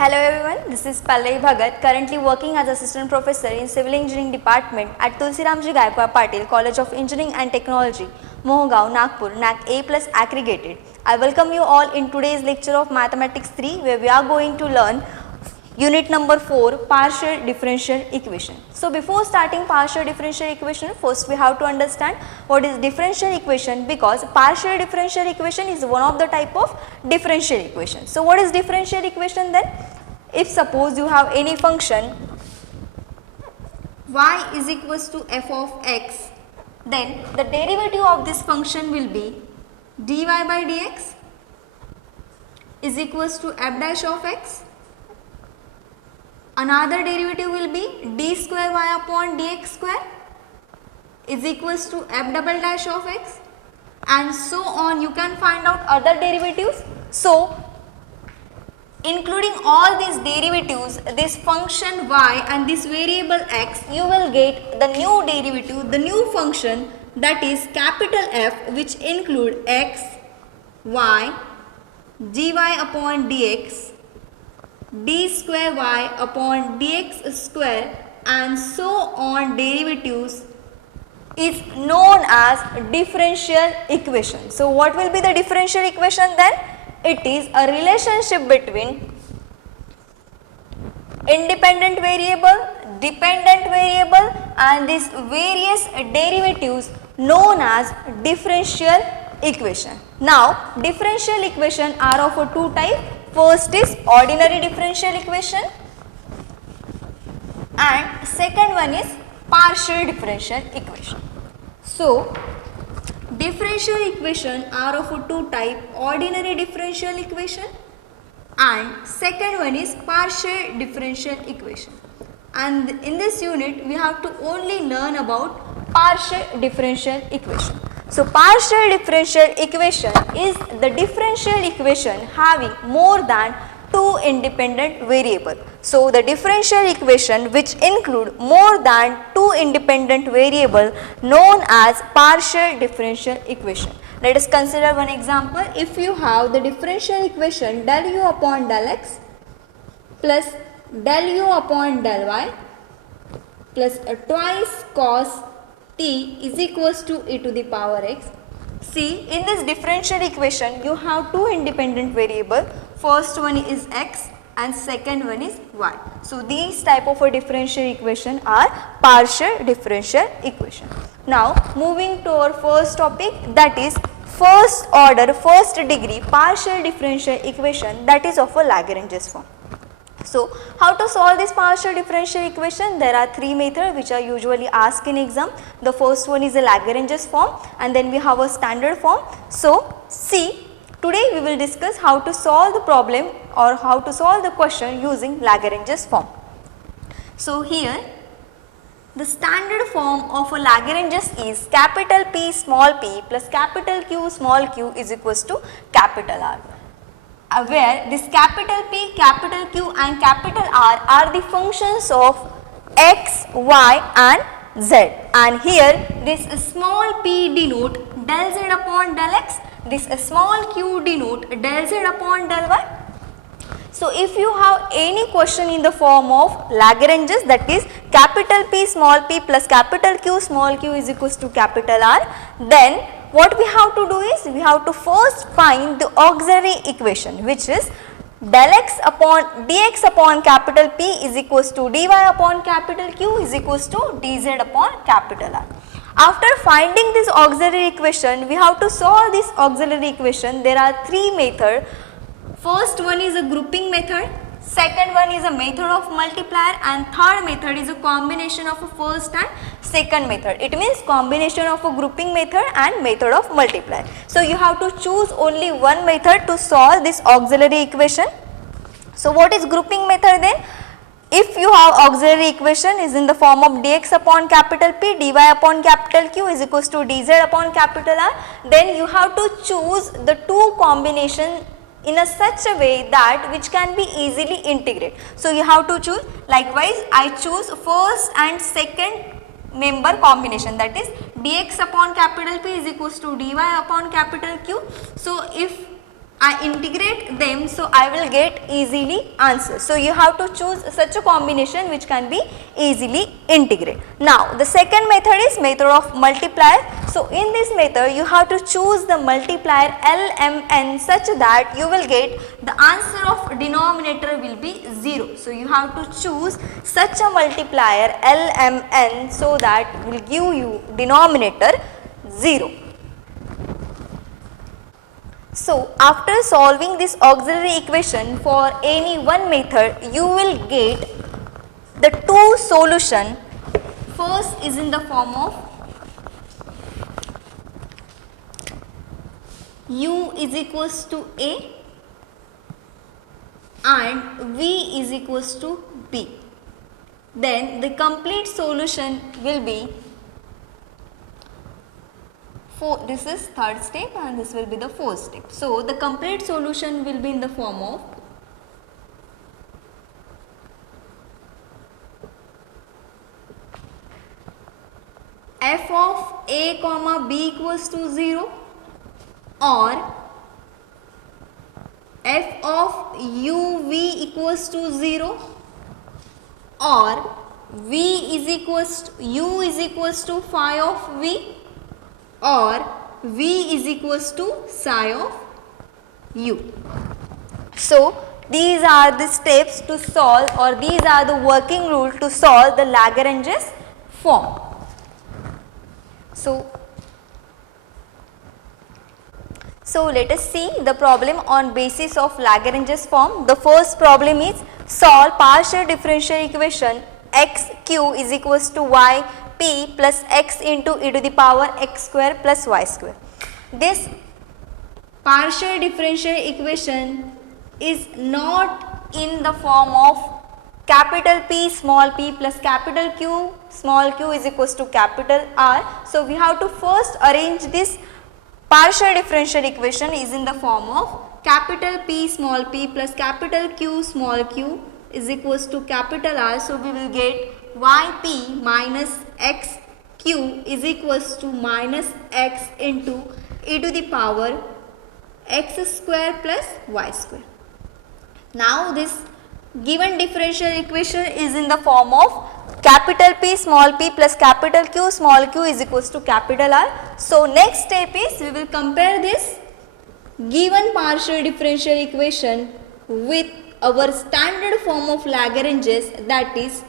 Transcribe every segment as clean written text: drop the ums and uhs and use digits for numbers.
Hello everyone, this is Pallavi Bhagat, currently working as Assistant Professor in Civil Engineering Department at Tulsiramji Gaikwad Patil College of Engineering and Technology, Mohagaon, Nagpur, NAC A+ accredited. I welcome you all in today's lecture of Mathematics 3 where we are going to learn Unit number 4, partial differential equation. So before starting partial differential equation, first we have to understand what is differential equation, because partial differential equation is one of the type of differential equation. So what is differential equation then? If suppose you have any function y is equals to f of x, then the derivative of this function will be dy by dx is equals to f dash of x. Another derivative will be d square y upon dx square is equals to f double dash of x, and so on. You can find out other derivatives. So including all these derivatives, this function y and this variable x, you will get the new derivative, the new function, that is capital F, which include x, y, dy upon dx, d square y upon dx square, and so on derivatives is known as differential equation. So what will be the differential equation then? It is a relationship between independent variable, dependent variable, and these various derivatives known as differential equation. Now differential equation are of two types. First is ordinary differential equation and second one is partial differential equation. So differential equation are of two types, ordinary differential equation and second one is partial differential equation. And in this unit we have to only learn about partial differential equation. So partial differential equation is the differential equation having more than two independent variables. So the differential equation which include more than two independent variables known as partial differential equation. Let us consider one example. If you have the differential equation del u upon del x plus del u upon del y plus twice cos t is equals to e to the power x. See, in this differential equation you have two independent variables. First one is x and second one is y. So these type of a differential equation are partial differential equation. Now moving to our first topic, that is first order, first degree partial differential equation, that is of a Lagrange's form. So how to solve this partial differential equation? There are three methods which are usually asked in exam. The first one is a Lagrange's form and then we have a standard form. So see, today we will discuss how to solve the problem or how to solve the question using Lagrange's form. So here the standard form of a Lagrange's is capital P small p plus capital Q small q is equals to capital R. Where this capital P, capital Q and capital R are the functions of x, y and z, and here this small p denote del z upon del x, this small q denote del z upon del y. So if you have any question in the form of Lagrange's, that is capital P small p plus capital Q small q is equals to capital R, then what we have to do is we have to first find the auxiliary equation, which is del x upon dx upon capital P is equals to dy upon capital Q is equals to dz upon capital R. After finding this auxiliary equation, we have to solve this auxiliary equation. There are three methods. First one is a grouping method, second one is a method of multiplier, and third method is a combination of a first and second method. It means combination of a grouping method and method of multiplier. So you have to choose only one method to solve this auxiliary equation. So what is grouping method then? If you have auxiliary equation is in the form of dx upon capital P, dy upon capital Q is equals to dz upon capital R, then you have to choose the two combination in a such a way that which can be easily integrated. So you have to choose. Likewise, I choose first and second member combination, that is dx upon capital P is equals to dy upon capital Q. So if I integrate them, so I will get easily answer. So you have to choose such a combination which can be easily integrated. Now the second method is method of multiplier. So in this method you have to choose the multiplier LMN such that you will get the answer of denominator will be 0. So you have to choose such a multiplier LMN so that will give you denominator 0. So after solving this auxiliary equation for any one method, you will get the two solution. First is in the form of u is equals to a and v is equals to b. Then the complete solution will be, this is third step and this will be the fourth step. So the complete solution will be in the form of f of a comma b equals to 0 or f of uv equals to 0 or v is equals to, u is equals to phi of v or v is equals to psi of u. So these are the steps to solve, or these are the working rule to solve the Lagrange's form. So let us see the problem on basis of Lagrange's form. The first problem is solve partial differential equation xq is equals to y p plus x into e to the power x square plus y square. This partial differential equation is not in the form of capital P small p plus capital Q small q is equals to capital R. So we have to first arrange this partial differential equation is in the form of capital P small p plus capital Q small q is equals to capital R. So we will get yp minus xq is equals to minus x into e to the power x square plus y square. Now this given differential equation is in the form of capital P small p plus capital Q small q is equals to capital R. So next step is we will compare this given partial differential equation with our standard form of Lagrange's, that is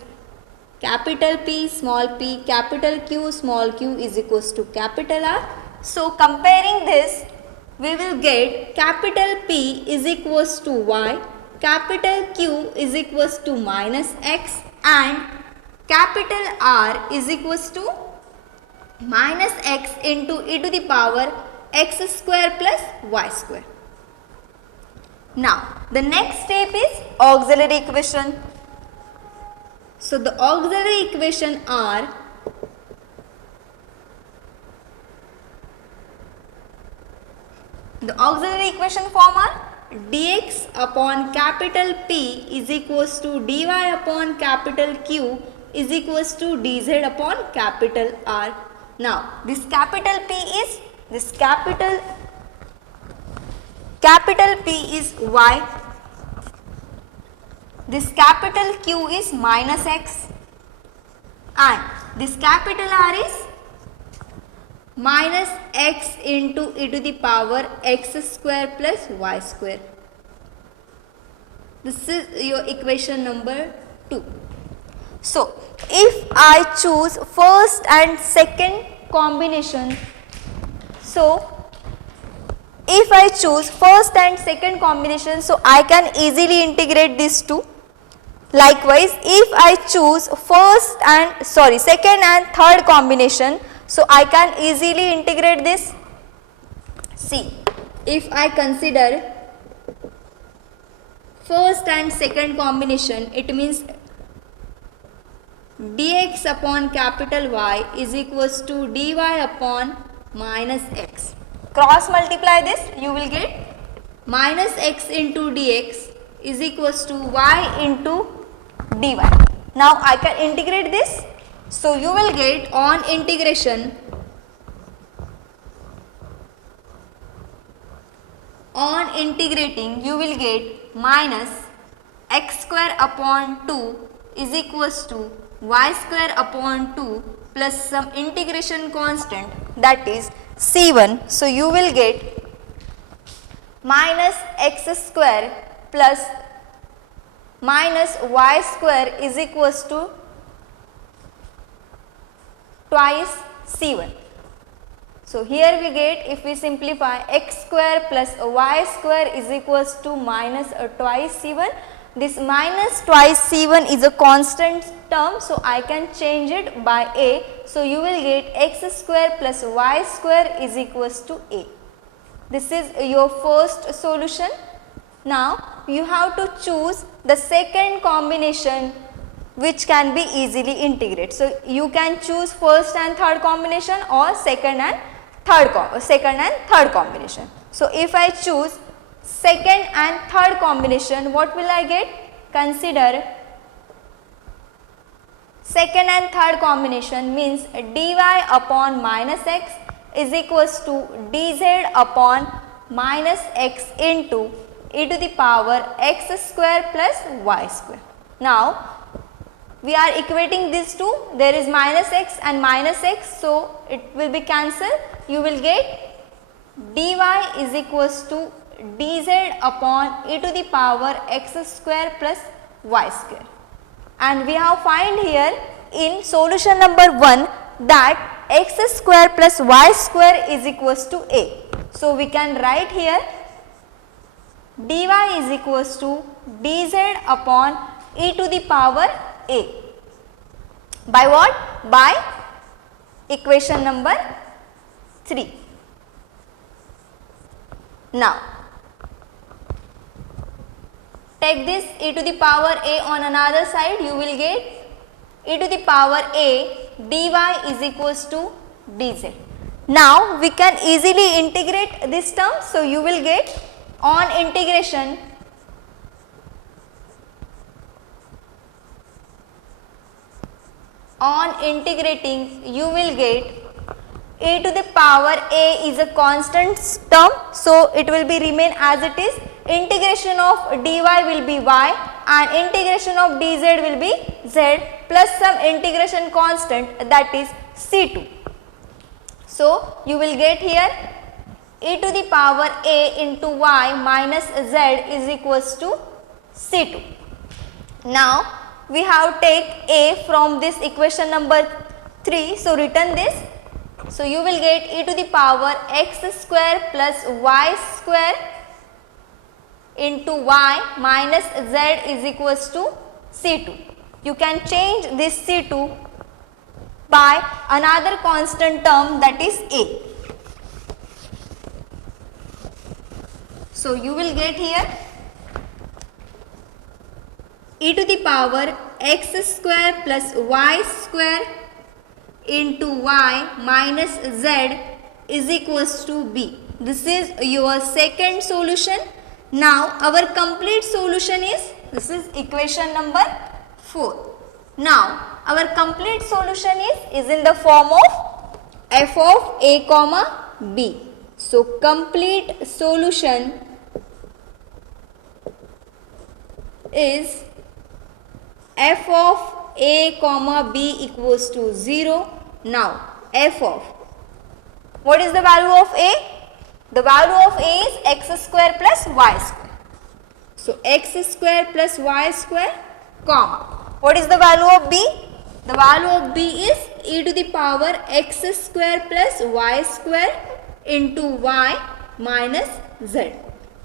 capital P small p capital Q small q is equals to capital R. So comparing this we will get capital P is equals to y, capital Q is equals to minus x and capital R is equals to minus x into e to the power x square plus y square. Now the next step is auxiliary equation. So the auxiliary equation are the auxiliary equation form are dx upon capital P is equals to dy upon capital Q is equals to dz upon capital R. Now this capital P is this capital P is y, this capital Q is minus x and this capital R is minus x into e to the power x square plus y square. This is your equation number 2. So if I choose first and second combination, so if I choose first and second combination, so I can easily integrate these two. Likewise, if I choose second and third combination, so I can easily integrate this. See, if I consider first and second combination, it means dx upon capital Y is equals to dy upon minus x. Cross multiply this, you will get minus x into dx is equals to y into dy. Now I can integrate this. So you will get on integration On integrating, you will get minus x square upon 2 is equals to y square upon 2 plus some integration constant, that is c1. So you will get minus x square plus minus y square is equals to twice c1. So here we get, if we simplify, x square plus y square is equals to minus twice c1. This minus twice c1 is a constant term, so I can change it by a. So you will get x square plus y square is equals to a. This is your first solution. Now you have to choose the second combination which can be easily integrated. So you can choose first and third combination or second and third combination. So if I choose second and third combination, what will I get? Consider second and third combination means dy upon minus x is equals to dz upon minus x into e to the power x square plus y square. Now we are equating these two, there is minus x and minus x, so it will be cancelled. You will get dy is equals to dz upon e to the power x square plus y square. And we have find here in solution number 1 that x square plus y square is equals to a. So we can write here dy is equals to dz upon e to the power a. By what? By equation number 3. Now take this e to the power a on another side, you will get e to the power a dy is equals to dz. Now we can easily integrate this term, so you will get on integration you will get e to the power a is a constant term, so it will be remain as it is. Integration of dy will be y and integration of dz will be z plus some integration constant, that is c2. So you will get here e to the power a into y minus z is equals to c2. Now we have take a from this equation number 3, so written this. So you will get e to the power x square plus y square into y minus z is equals to c2. You can change this c2 by another constant term, that is a. So you will get here e to the power x square plus y square into y minus z is equals to b. This is your second solution. Now our complete solution is, this is equation number 4. Now our complete solution is in the form of f of a comma b. So complete solution is f of a comma b equals to 0. Now f of, what is the value of a? The value of a is x square plus y square. So x square plus y square comma, what is the value of b? The value of b is e to the power x square plus y square into y minus z.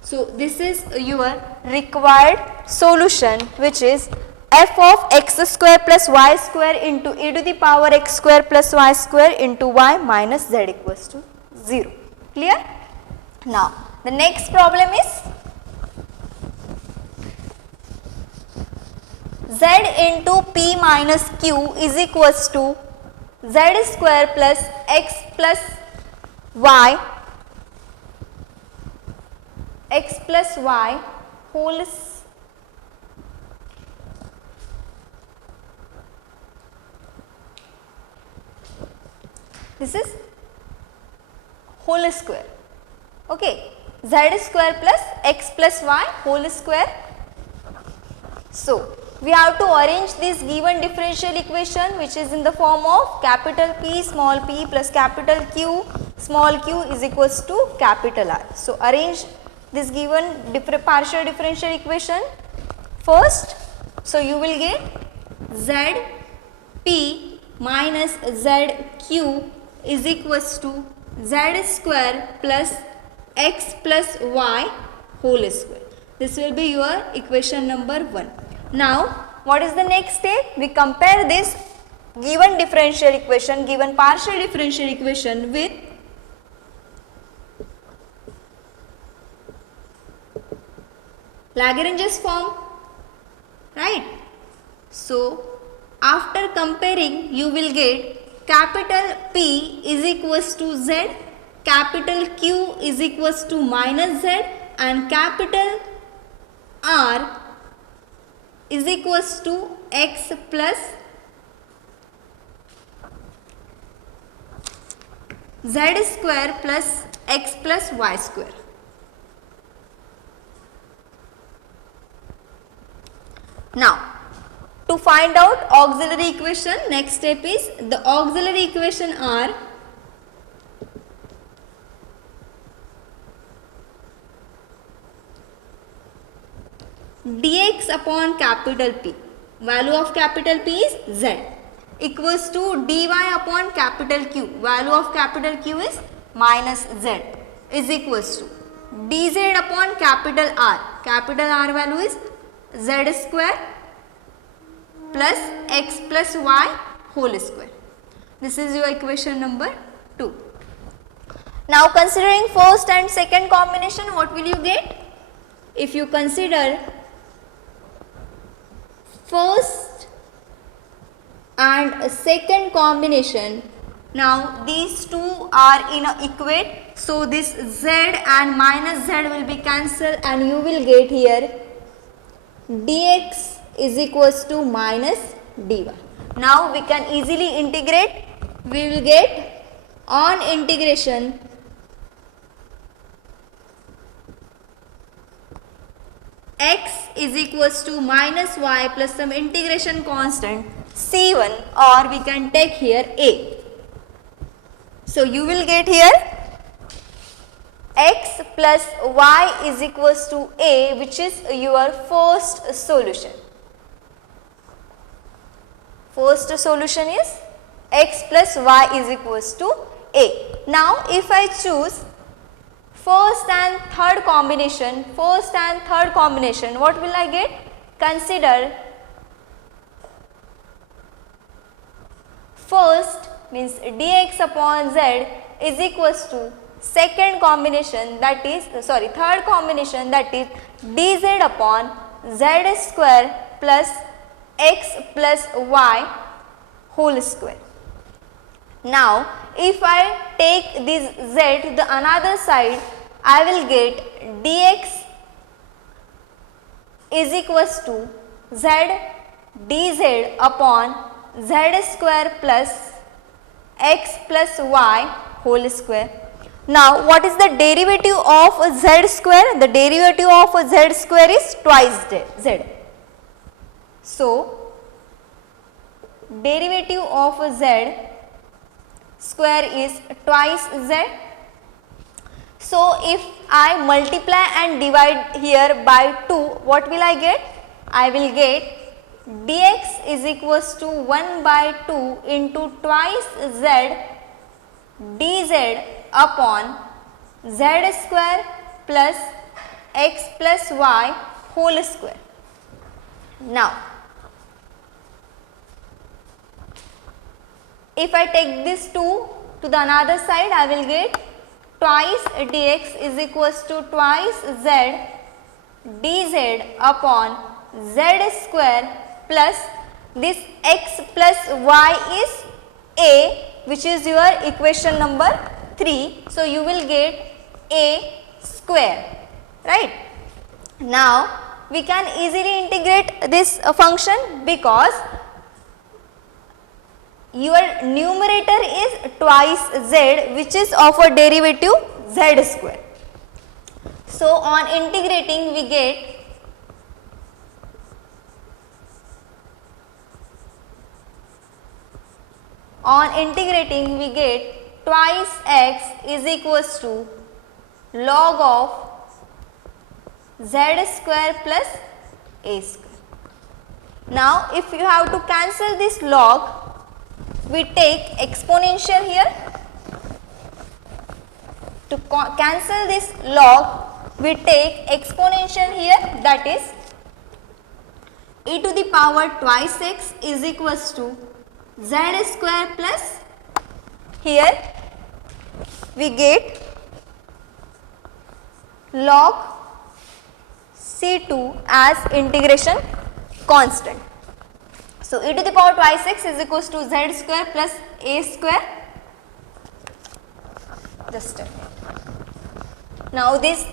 So this is your required solution, which is f of x square plus y square into e to the power x square plus y square into y minus z equals to 0. Clear? Now the next problem is z into p minus q is equals to z square plus x plus y whole this is whole square. Okay, z square plus x plus y whole square. So we have to arrange this given differential equation, which is in the form of capital P small p plus capital Q small q is equals to capital R. So arrange this given partial differential equation first. So you will get z p minus z q is equals to z square plus x plus y whole square. This will be your equation number 1. Now what is the next step? We compare this given differential equation, given partial differential equation with Lagrange's form, right? So after comparing, you will get capital P is equals to Z, capital Q is equals to minus Z, and capital R is equals to x plus z square plus x plus y square. Now to find out auxiliary equation, next step is the auxiliary equation are dx upon capital P, value of capital P is z, equals to dy upon capital Q, value of capital Q is minus z, is equals to dz upon capital R value is z square plus x plus y whole square. This is your equation number 2. Now considering first and second combination, what will you get? If you consider first and second combination, now these two are in a equate, so this z and minus z will be cancelled and you will get here dx is equals to minus dy. Now we can easily integrate, we will get on integration x is equals to minus y plus some integration constant c1, or we can take here a. So you will get here x plus y is equals to a, which is your first solution. First solution is x plus y is equals to a. Now if I choose first and third combination, what will I get? Consider first means dx upon z is equals to second combination, that is third combination, that is dz upon z square plus x plus y whole square. Now if I take this z to the another side, I will get dx is equals to z dz upon z square plus x plus y whole square. Now what is the derivative of z square? The derivative of z square is twice z. So derivative of z square is twice z. So if I multiply and divide here by 2, what will I get? I will get dx is equals to 1 by 2 into twice z dz upon z square plus x plus y whole square. Now if I take this 2 to the another side, I will get twice dx is equals to twice z dz upon z square plus this x plus y is a, which is your equation number 3. So you will get a square, right? Now we can easily integrate this function because your numerator is twice z, which is of a derivative z square. So on integrating we get twice x is equals to log of z square plus a square. Now if you have to cancel this log, we take exponential here. To cancel this log, we take exponential here, that is e to the power twice x is equals to z square plus, here we get log C2 as integration constant. So e to the power twice x is equals to z square plus a square. Just a minute. Now this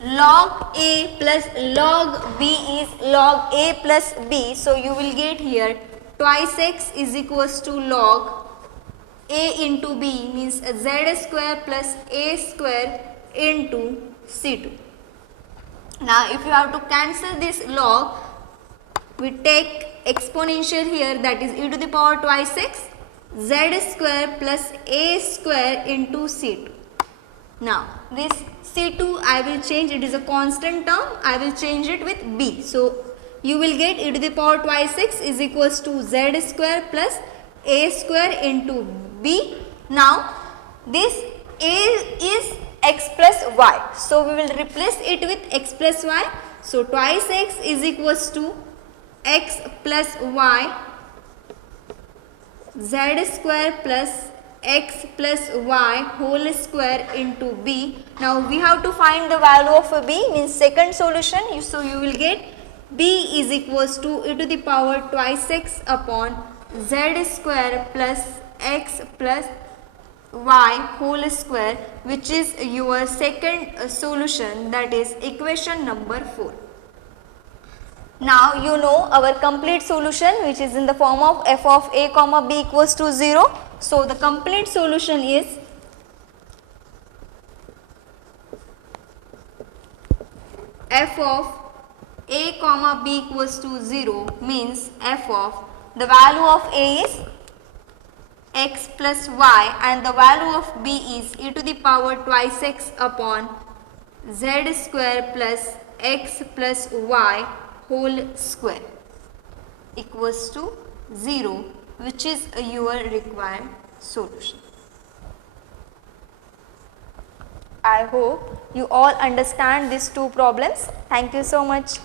log a plus log b is log a plus b. So you will get here twice x is equals to log a into b, means z square plus a square into C2. Now if you have to cancel this log, we take exponential here, that is e to the power twice x z square plus a square into C2. Now this C2 I will change, it is a constant term, I will change it with b. So you will get e to the power twice x is equals to z square plus a square into b. Now this a is x plus y, so we will replace it with x plus y. So twice x is equals to x plus y z square plus x plus y whole square into b. Now we have to find the value of a b, means second solution. So you will get b is equals to e to the power twice x upon z square plus x plus y whole square, which is your second solution, that is equation number 4. Now you know our complete solution, which is in the form of f of a comma b equals to 0. So the complete solution is f of a comma b equals to 0, means f of the value of a is x plus y and the value of b is e to the power twice x upon z square plus x plus y whole square equals to 0, which is your required solution. I hope you all understand these two problems. Thank you so much.